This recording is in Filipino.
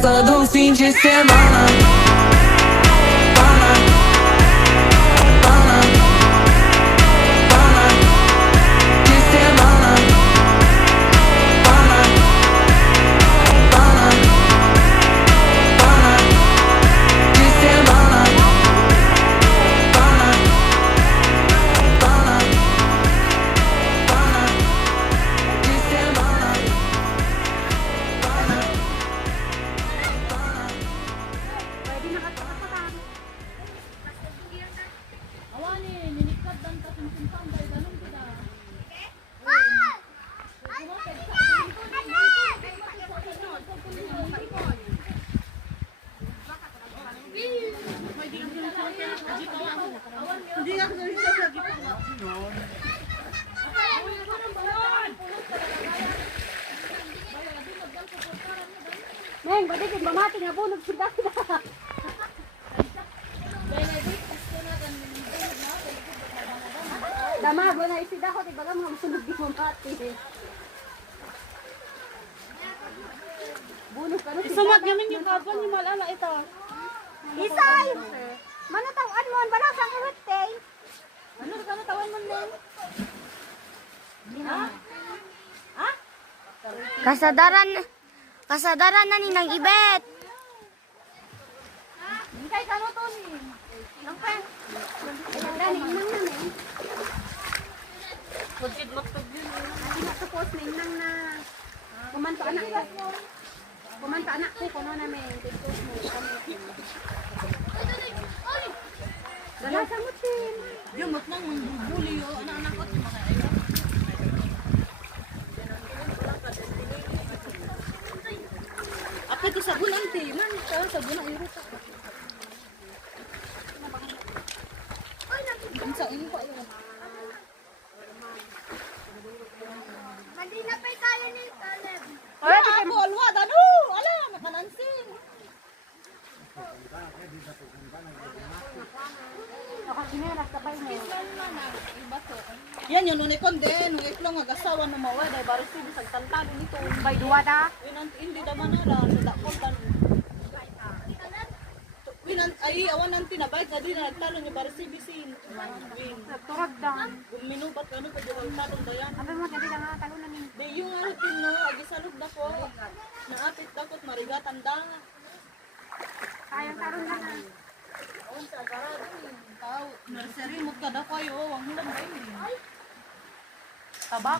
todo fim de semana. Pana, pana, pana, de semana. Pana, pana, pana, de semana. Pana, pana, pana, de semana. Pwede nakatapatan. Awani, ninikad dan tasim-simpang dahil ganun kita. Hindi ako nalisa sa gitna. Neng, pwede kong mamati nga bunog si Dada. Tama, na isida ko, tibaga mga sunog di mamati. Bunog ka na si Dada. Sumag namin yung kabon, yung malala ito. Isay! Manatawan mo, wala kang kawit, Ano ka natawan mo, Neng? Ha? Ha? Kasadaran na ni nang ibet. Hintay ka no, Tony. Nang pen. Ayan, dali, inang na, Neng. Ati nga tapos, Neng, nang na. Kumanta anak ko. Kumanta anak ko, kuno namin. Tipos mo, kami. Dala sa mutin. Yung matnang mangbubuli yun, anak-anak ko, yung mga ayo. Apa itu sabun nanti? Man, sabun ang iro ka. Ang sa iyo pa yun. Mandina pa tayo ni Caleb. Ay, ako, alwa, dano! Ala, nakanansing. Nakakineras ka pa yun. Yan yun, nung ikonde, nung iklong mag-asawa ng mawad, ay baro sibi sa tantado nito. Bay duwa da. Hindi naman nala, sa dakol tan. Ay, awan ng tinabay, na din, nagtalo niyo baro sibi sin. Turag da. Minubat ka, ano, pwede kang talong bayan. Abay mo, dali lang talo na ni. Di yung arutin no, agisalog na ko. Naapit dakot, marigatan da. Kayang taron na na. Awan sa garad, tao, nursery mo ka da kayo, ang hulang ba yun? Tabak.